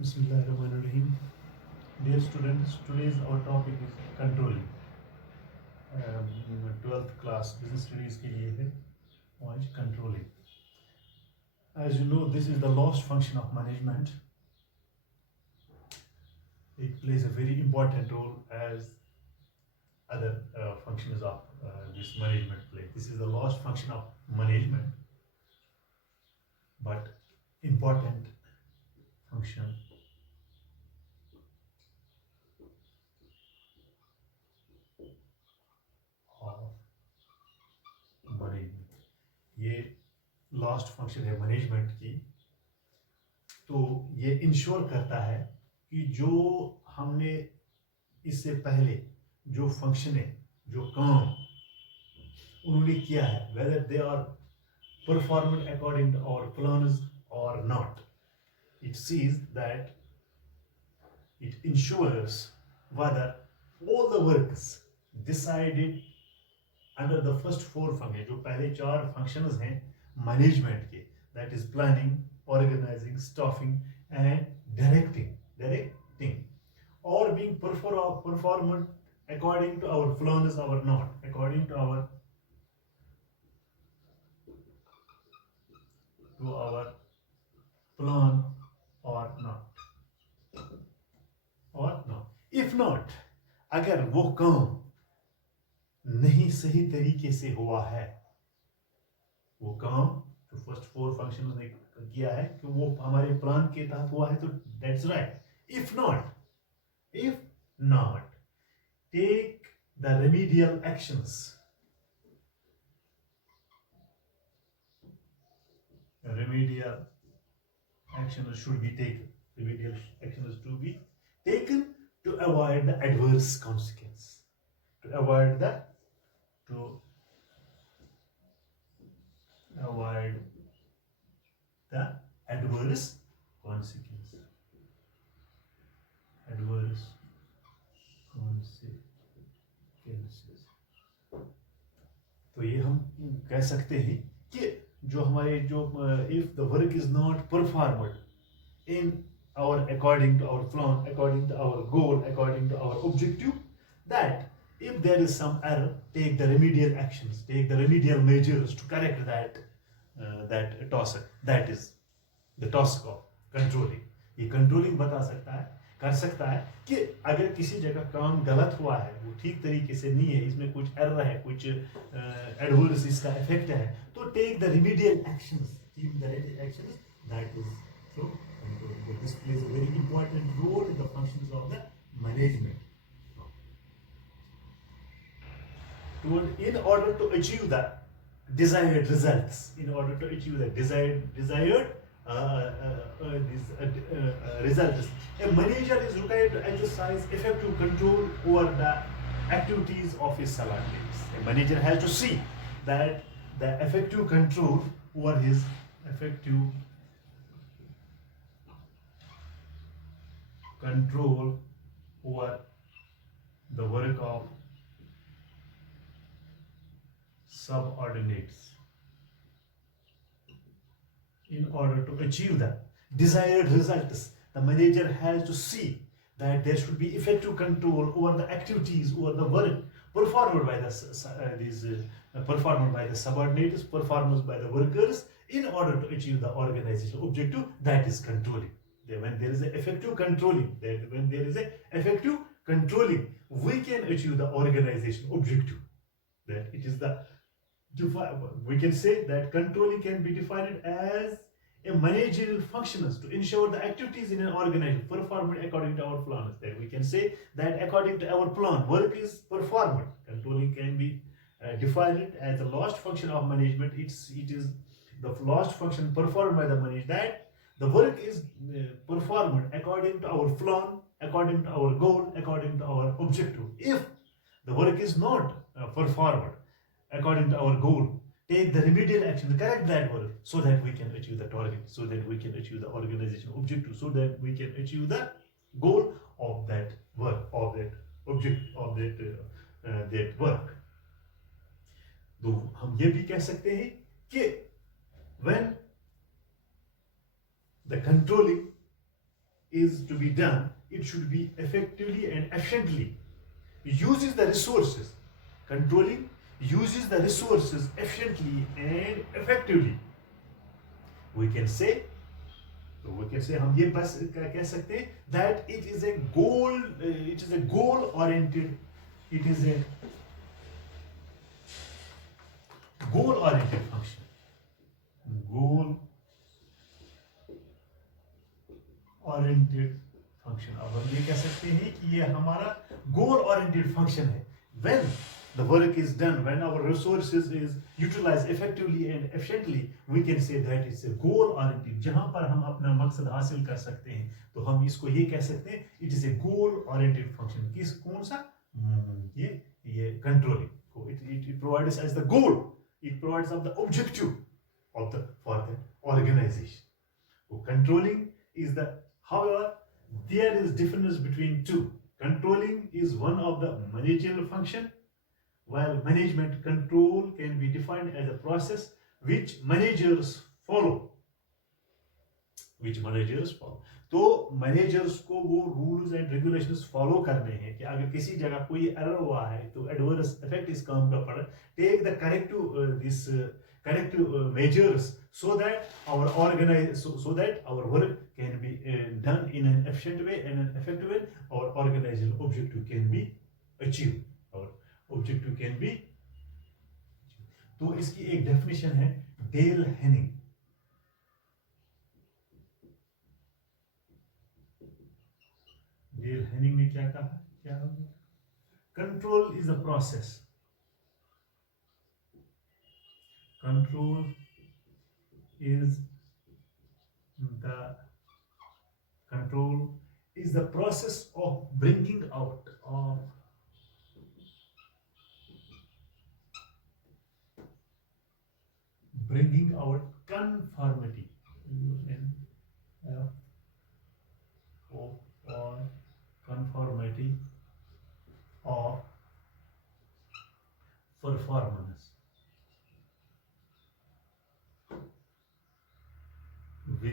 Bismillahirrahmanirrahim. Dear students, today's our topic is controlling. 12th class business studies के लिए है आज controlling. As you know, this is the last function of management. It plays a very important role as other functions of this management play. This is the last function of management, but important function of management. ये last function है management की. तो ये ensure करता है कि जो हमने इससे पहले जो फंक्शन है, जो काम उन्होंने किया है, whether they are performed according to our plans और not, it sees that it ensures whether all the works decided under the first four functions, जो पहले चार functions हैं मैनेजमेंट के, that is planning, organizing, staffing and directing or being performed according to our plans or not, according to our plan or not. और no, if not, अगर वो काम नहीं सही तरीके से हुआ है, वो काम जो फर्स्ट फोर फंक्शन ने किया है कि वो हमारे प्लान के तहत हुआ है, तो that's right. If not take the remedial actions. Remedial actions should be taken. Remedial actions to be taken to avoid the adverse consequence. To avoid the adverse consequence. Adverse consequences. तो ये हम कह सकते हैं कि जो हमारे जो if the work is not performed in our according to our plan, according to our goal, according to our objective, that if there is some error, take the remedial actions, take the remedial measures to correct that task. That is the task of controlling. ये controlling बता सकता है, कर सकता है कि अगर किसी जगह काम गलत हुआ है, वो ठीक तरीके से नहीं है, इसमें कुछ एरर है, कुछ एडवर्स इसका इफेक्ट है, तो take the remedial actions, that is through control. This plays a very important role in the functions of the management. In order to achieve the desired results, results, a manager is required to exercise effective control over the activities of his subordinates. A manager has to see that the effective control over his the work of subordinates. In order to achieve the desired results, the manager has to see that there should be effective control over the activities, over the work performed by the subordinates, performed by the workers, in order to achieve the organizational objective, that is controlling. When there is a effective controlling, we can achieve the organizational objective. That it is the, we can say that controlling can be defined as a managerial functions to ensure the activities in an organization performed according to our plans. That we can say that according to our plan, work is performed. Controlling can be defined as the last function of management. It is the last function performed by the manager, that the work is performed according to our plan, according to our goal, according to our objective. If the work is not performed according to our goal, take the remedial action to correct that work, so that we can achieve the target, so that we can achieve the organizational objective, so that we can achieve the goal of that work, of that object, of that work. तो हम ये भी कह सकते हैं कि when the controlling is to be done, it should be effectively and efficiently uses the resources. Controlling uses the resources efficiently and effectively. We can say, हम ये बस कह सकते हैं that it is a goal oriented, it is a goal oriented function. Goal oriented function. अब हम ये कह सकते हैं कि ये हमारा goal oriented function है. When the work is done, when our resources is utilized effectively and efficiently, we can say that it's a goal oriented. जहाँ पर हम अपना मकसद हासिल कर सकते हैं, तो हम इसको ये कह सकते हैं it is a goal oriented function. किस कौन सा? ये controlling. It provides as the goal. It provides of the objective of the for the organization. So controlling is the, however, there is difference between two. Controlling is one of the managerial function, while management control can be defined as a process which managers follow. तो managers को वो rules and regulations follow करने हैं कि अगर किसी जगह कोई एरर हुआ है तो एडवर्स इफेक्ट इस काम का पड़ा, take the corrective measures so that our work can be done in an efficient way and an effective way. Our organizational objective can be achieved. तो इसकी एक डेफिनेशन है डेल हेनिंग. डेल हेनिंग ने क्या कहा? Control is a process. Control is the process of bringing out conformity. Conformity of performance with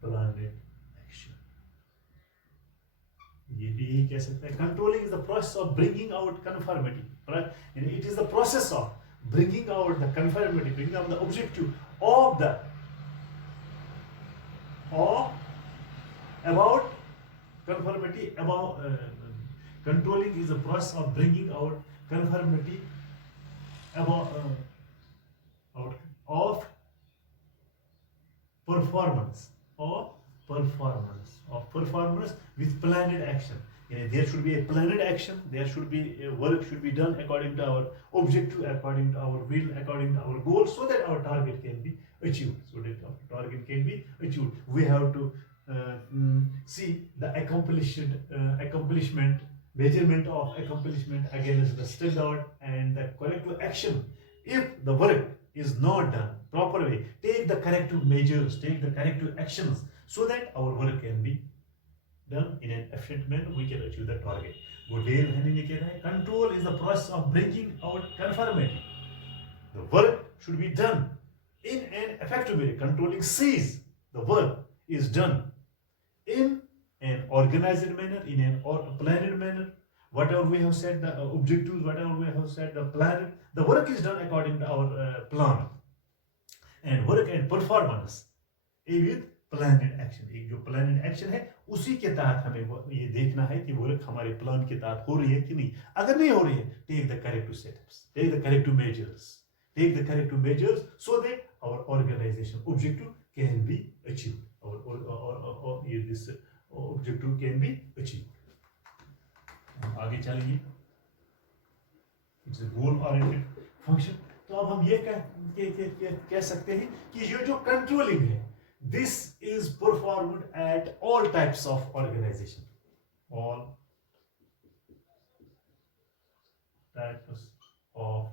planned action. ये भी यही कह सकते हैं. Controlling is the process of bringing out conformity. Right? It is the process of bringing out the conformity, bringing out the objective of the about conformity about. Controlling is the process of bringing out conformity about of performance with planned action. There should be a planned action. There should be work should be done according to our objective, according to our will, according to our goal, so that our target can be achieved. We have to see the accomplishment. Measurement of accomplishment against the standard and the corrective action. If the work is not done properly, take the corrective measures, take the corrective actions, so that our work can be done in an efficient manner. We can achieve the target. Control is the process of bringing out conformity. The work should be done in an effective way. Controlling sees the work is done in an organized manner, in an planned manner. Whatever we have set the objectives, whatever we have set the plan, the work is done according to our plan. And work and performance with planned action. एक जो planned action है उसी के तहत हमें ये देखना है कि वर्क हमारे प्लान के तहत हो रही है कि नहीं. अगर नहीं हो रही है, take the corrective steps, take the corrective measures, so that our organization objective can be achieved. This objective can be achieved. आगे चलेंगे. It's a goal oriented function. तो अब हम ये कह सकते हैं कि ये जो controlling है, this is performed at all types of organization. All types of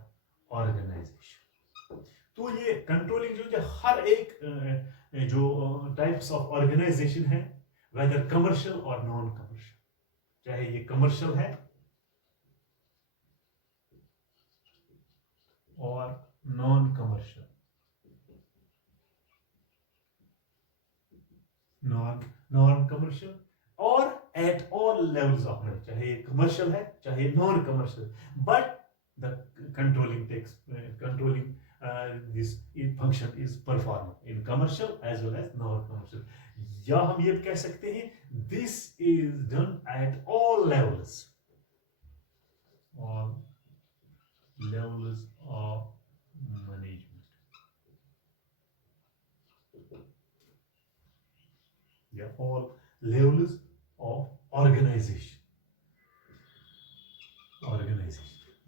organization. तो ये controlling जो हर एक जो types of organization है, whether commercial or non-commercial, चाहे ये commercial है or non-commercial. Non-commercial or at all levels of money, चाहे ये commercial है चाहे non-commercial, but the controlling this function is performed in commercial as well as non-commercial. या हम ये कह सकते हैं this is done at all levels of management. Yeah, all levels of organization.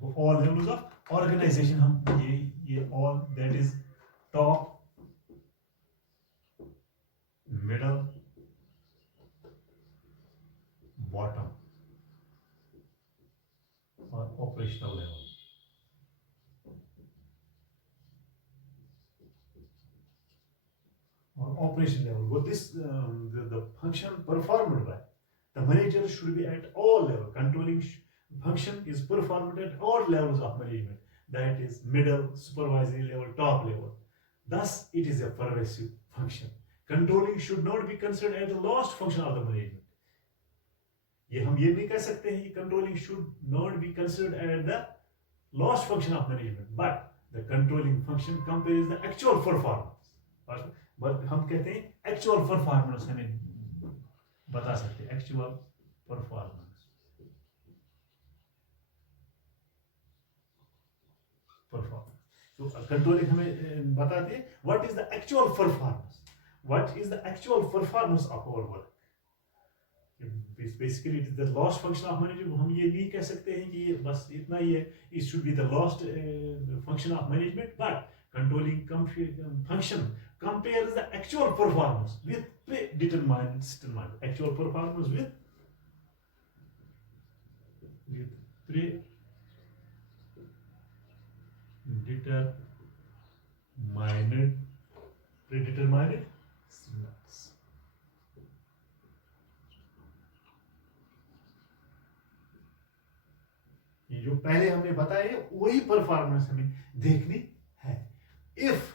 वो all levels of organization हम ये all, that is top, middle, bottom और operational level. Or operation level. What this the function performed by the manager should be at all level. Controlling function is performed at all levels of management. That is middle, supervisory level, top level. Thus, it is a pervasive function. Controlling should not be considered as the last function of the management. ये हम ये नहीं कह सकते हैं कि controlling should not be considered as the last function of management, but the controlling function compares the actual performance. But हम कहते हैं एक्चुअल परफॉर्मेंस हमें बता सकते हैं, एक्चुअल परफॉर्मेंस तो कंट्रोलिंग हमें बताते हैं what is the actual performance, what is the actual performance of our work. Basically it is the last function of management. हम ये नहीं कह सकते हैं कि ये बस इतना ही है, it should be the last function of management, but controlling function compares the actual performance with predetermined settlement. Actual performance with predetermined settlements. ये जो पहले हमने बताया वही परफॉर्मेंस हमें देखनी है. If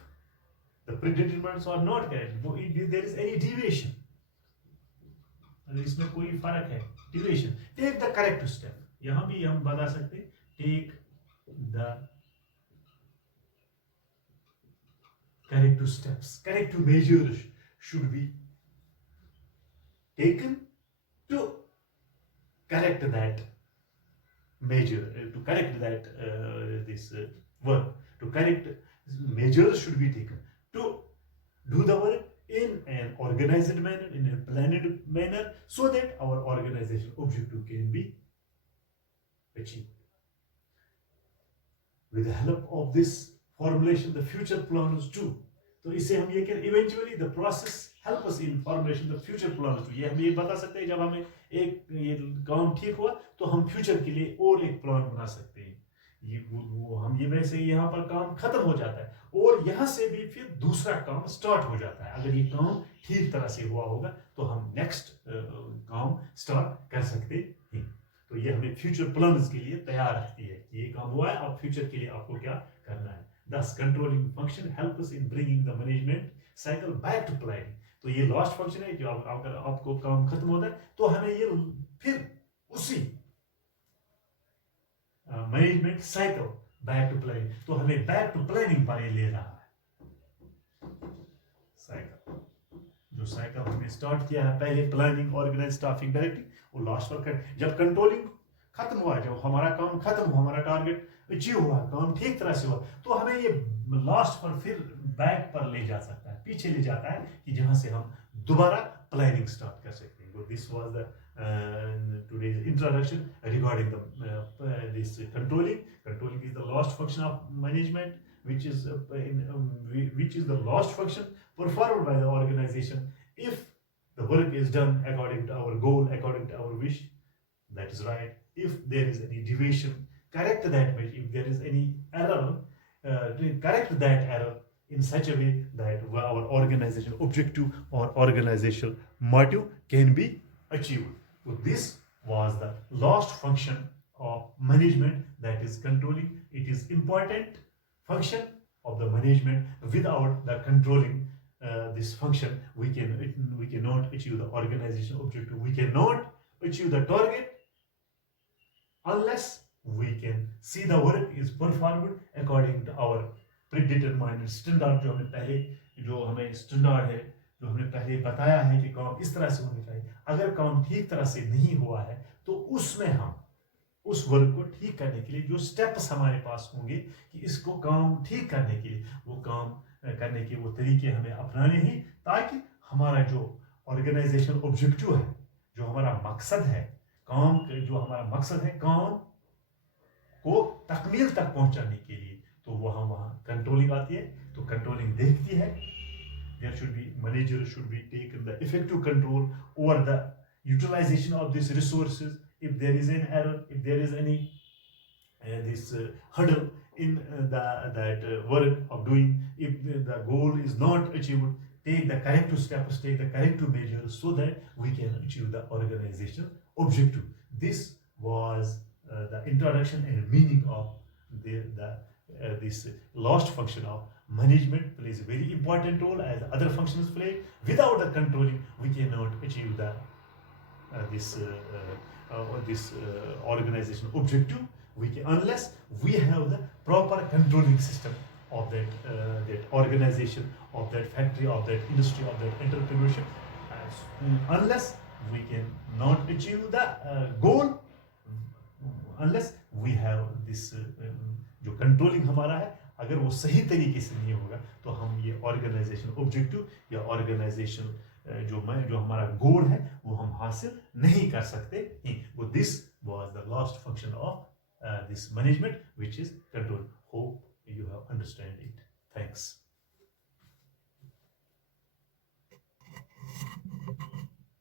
the predeterminants are not correct, if there is any deviation, अगर इसमें कोई फर्क है, deviation, take the corrective step. यहाँ भी हम बता सकते हैं take the corrective steps. Corrective measures should be taken to correct that measure, to correct that this work, to correct measures should be taken to do the work in an organized manner, in a planned manner, so that our organization objective can be achieved. With the help of this formulation, the future plans too. तो इससे हम ये कहें eventually the process help us in formulation the future plans too. ये हम ये बता सकते हैं जब हमें एक ये काम ठीक हुआ तो हम फ्यूचर के लिए और एक प्लान बना सकते हैं. ये वो हम ये वैसे यहाँ पर काम खत्म हो जाता है और यहाँ से भी फिर दूसरा काम स्टार्ट हो जाता है. अगर ये काम ठीक तरह से हुआ होगा तो हम नेक्स्ट काम स्टार्ट कर सकते हैं. तो ये हमें फ्यूचर प्लान्स के लिए तैयार रखती है कि ये काम हुआ है, अब फ्यूचर के लिए आपको क्या करना है. Thus, controlling function help us in bringing the management cycle back to planning. तो ये लास्ट फंक्शन है जो अगर आपको काम खत्म होता है तो हमें ये फिर उसी management cycle back to planning, तो हमें बैक टू प्लानिंग पर ये ले रहा है. साइकिल जो साइकिल हमने स्टार्ट किया है पहले प्लानिंग, ऑर्गेनाइज, स्टाफिंग, डायरेक्टिंग, वो लास्ट पर जब कंट्रोलिंग खत्म हुआ, जब हमारा काम खत्म हुआ, हमारा टारगेट अचीव हुआ, काम ठीक तरह से हुआ, तो हमें ये लास्ट पर फिर बैक पर ले जा सकता है, पीछे ले जाता है कि जहां से हम दोबारा प्लानिंग स्टार्ट कर सकते हैं. This was the today's introduction regarding the this controlling. Controlling is the last function of management, which is which is the last function performed by the organization. If the work is done according to our goal, according to our wish, that is right. If there is any deviation, correct that. If there is any error, correct that error in such a way that our organization objective or organizational motive can be achieved. So this was the last function of management, that is controlling. It is important function of the management. Without the controlling this function, we cannot achieve the organization objective. We cannot achieve the target unless we can see the work is performed according to our predetermined standard. जो हमें standard है, जो हमने पहले बताया है कि काम इस तरह से होना चाहिए, अगर काम ठीक तरह से नहीं हुआ है तो उसमें हम उस वर्क को ठीक करने के लिए जो स्टेप्स हमारे पास होंगे कि इसको काम ठीक करने के लिए वो काम करने के वो तरीके हमें अपनाने हैं, ताकि हमारा जो ऑर्गेनाइजेशन ऑब्जेक्टिव है, जो हमारा मकसद है, काम जो हमारा मकसद है काम को तकमील तक पहुंचाने के लिए, तो वहाँ कंट्रोलिंग आती है। तो कंट्रोलिंग देखती है there should be manager should be taken the effective control over the utilization of these resources. If there is an error, if there is any this hurdle in that work of doing, if the goal is not achieved, take the corrective steps, take the corrective measures so that we can achieve the organization objective. This was the introduction and meaning of this last function of management. Plays a very important role as other functions play. Without the controlling, we cannot achieve the this organization objective. Unless we have the proper controlling system of that organization, of that factory, of that industry, of that entrepreneurship. Unless we can not achieve the goal, unless we have this जो controlling हमारा है, अगर वो सही तरीके से नहीं होगा तो हम ये ऑर्गेनाइजेशन ऑब्जेक्टिव या ऑर्गेनाइजेशन जो हमारा गोल है वो हम हासिल नहीं कर सकते हैं। वो this was the last function of this management, which is control.